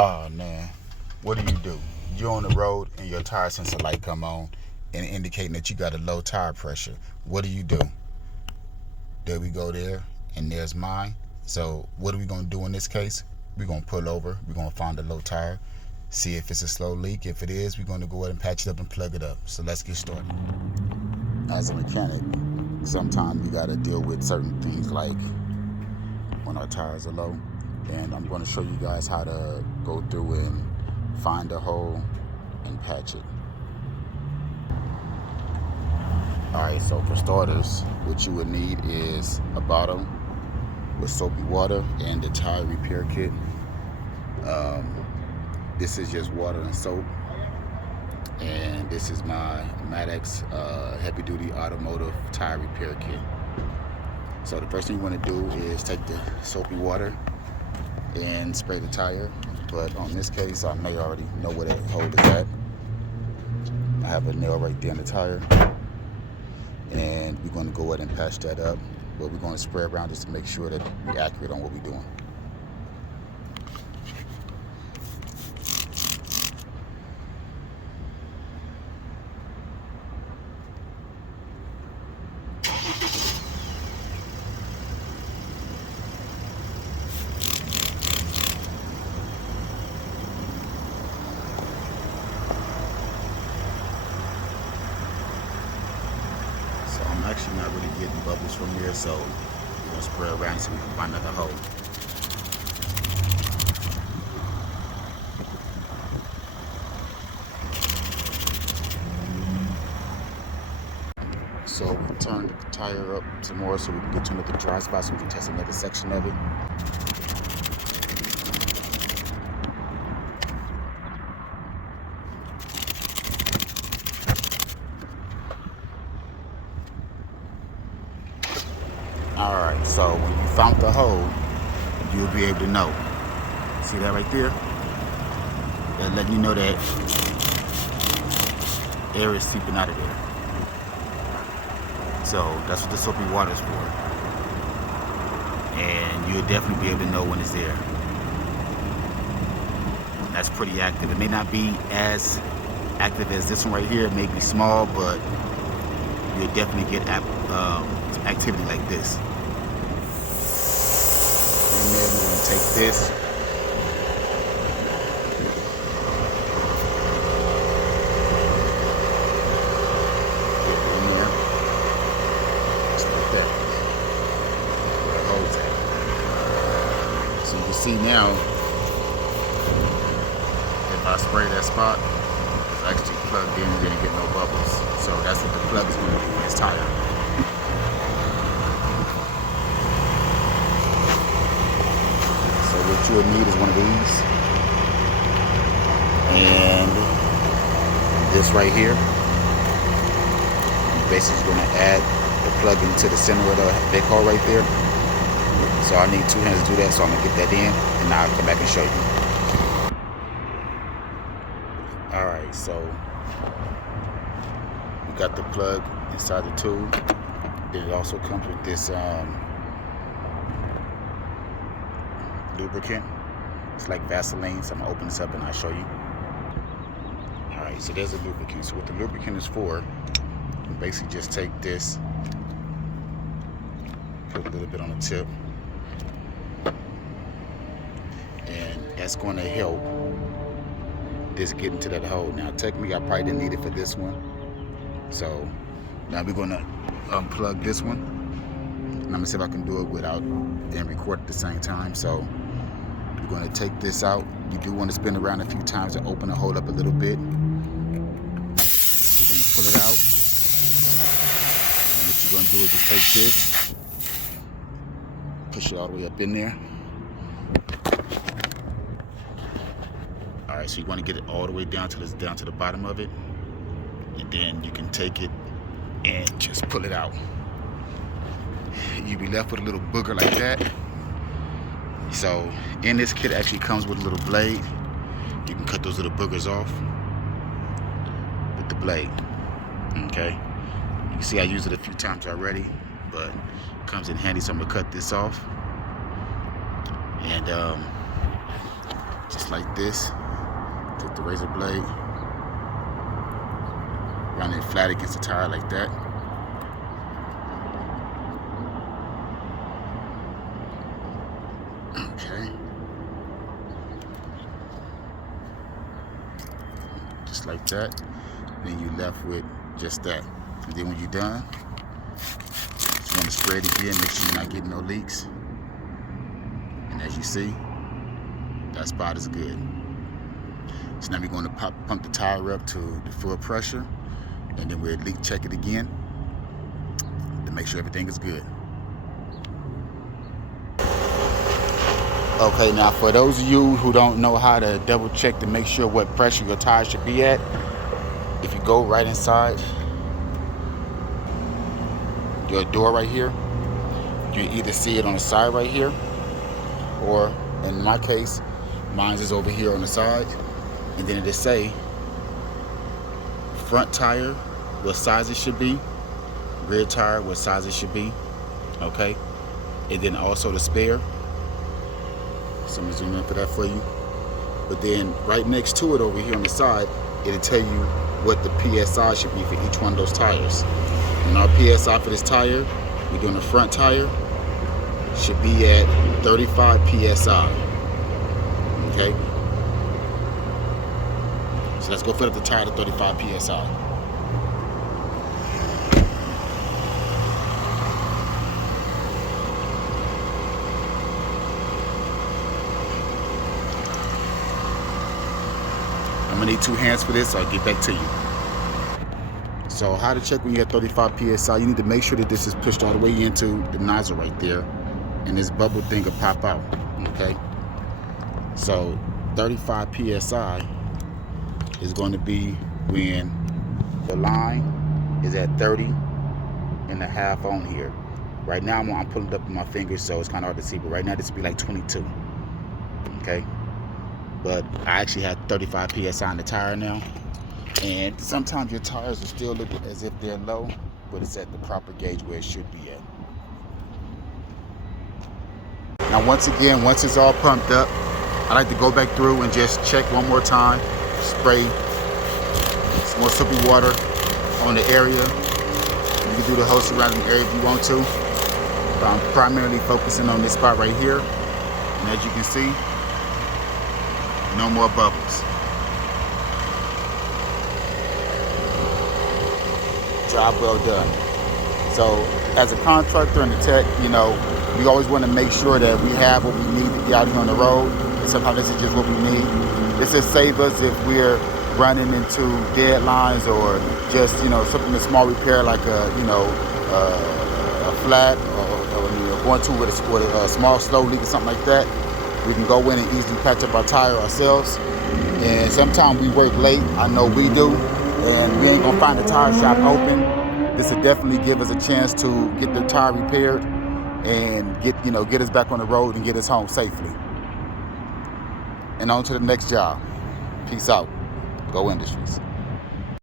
Oh man, what do? You're on the road and your tire sensor light come on and indicating that you got a low tire pressure. What do? There we go there, and there's mine. So what are we gonna do in this case? We're gonna pull over, we're gonna find a low tire, see if it's a slow leak. If it is, we're gonna go ahead and patch it up and plug it up. So let's get started. As a mechanic, sometimes you gotta deal with certain things like when our tires are low. And I'm going to show you guys how to go through and find a hole and patch it. Alright, so for starters, what you would need is a bottle with soapy water and the tire repair kit. This is just water and soap. And this is my Maddox heavy duty automotive tire repair kit. So the first thing you want to do is take the soapy water and spray the tire, but on this case I may already know where that hole is at. I have a nail right there in the tire, and we're going to go ahead and patch that up, but we're going to spray around just to make sure that we're accurate on what we're doing. I'm actually not really getting bubbles from here, so we're gonna spray around so we can find another hole. So we turn the tire up some more so we can get to another dry spot so we can test another section of it. Alright, so when you found the hole, you'll be able to know. See that right there? That letting you know that air is seeping out of there. So that's what the soapy water is for. And you'll definitely be able to know when it's there. That's pretty active. It may not be as active as this one right here. It may be small, but you'll definitely get some activity like this. And then we're going to take this. Get it in there. Just like that. Where the hole's at. So you can see now, if I spray that spot, it's actually plugged in and didn't get no bubbles. So that's what the plug is going to do in this tire. So what you'll need is one of these and this right here. You're basically going to add the plug into the center of the big hole right there. So I need 2 hands to do that, so I'm going to get that in and I'll come back and show you. Alright, so we got the plug inside the tube. Then it also comes with this lubricant. It's like Vaseline, so I'm gonna open this up and I'll show you. Alright, so there's a lubricant. So what the lubricant is for, you basically just take this, put a little bit on the tip, and that's going to help this get into that hole. Now technically I probably didn't need it for this one, so now we're going to unplug this one, and I'm gonna see if I can do it without and record at the same time. So we're going to take this out. You do want to spin around a few times to open the hole up a little bit, and then pull it out. And what you're going to do is just take this, push it all the way up in there. Alright, so you want to get it all the way down to the bottom of it, and then you can take it and just pull it out. You'll be left with a little booger like that. So in this kit actually comes with a little blade. You can cut those little boogers off with the blade. Okay, you can see I used it a few times already, but it comes in handy, so I'm gonna cut this off and just just like this. Take the razor blade, run it flat against the tire like that. Okay. Just like that. Then you're left with just that. And then when you're done, just want to spray it again, make sure you're not getting no leaks. And as you see, that spot is good. So now we're going to pump the tire up to the full pressure, and then we'll leak check it again to make sure everything is good. Okay, now for those of you who don't know how to double check to make sure what pressure your tire should be at, if you go right inside your door right here, you either see it on the side right here, or in my case, mine is over here on the side, and then it'll say front tire, what size it should be, rear tire, what size it should be, okay? And then also the spare. So I'm gonna zoom in for that for you. But then right next to it over here on the side, it'll tell you what the PSI should be for each one of those tires. And our PSI for this tire, we're doing the front tire, should be at 35 PSI, okay? So let's go fill up the tire to 35 PSI. I'm gonna need 2 hands for this, so I'll get back to you. So how to check when you're at 35 PSI, you need to make sure that this is pushed all the way into the nozzle right there, and this bubble thing will pop out, okay? So 35 PSI is going to be when the line is at 30.5 on here. Right now I'm pulling it up with my fingers, so it's kind of hard to see, but right now this would be like 22, okay? But I actually have 35 PSI on the tire now. And sometimes your tires will still look as if they're low, but it's at the proper gauge where it should be at. Now once again, once it's all pumped up, I like to go back through and just check one more time. Spray some more soapy water on the area. You can do the whole surrounding area if you want to. But I'm primarily focusing on this spot right here. And as you can see, no more bubbles. Job well done. So as a contractor and a tech, you know, we always want to make sure that we have what we need to be out here on the road. And sometimes this is just what we need. This will save us if we're running into deadlines or just, you know, something a small repair like a, you know, a flat or you know, going to with a small slow leak or something like that. We can go in and easily patch up our tire ourselves. And sometimes we work late, I know we do, and we ain't gonna find the tire shop open. This will definitely give us a chance to get the tire repaired and get us back on the road and get us home safely. And on to the next job. Peace out. Go Industries.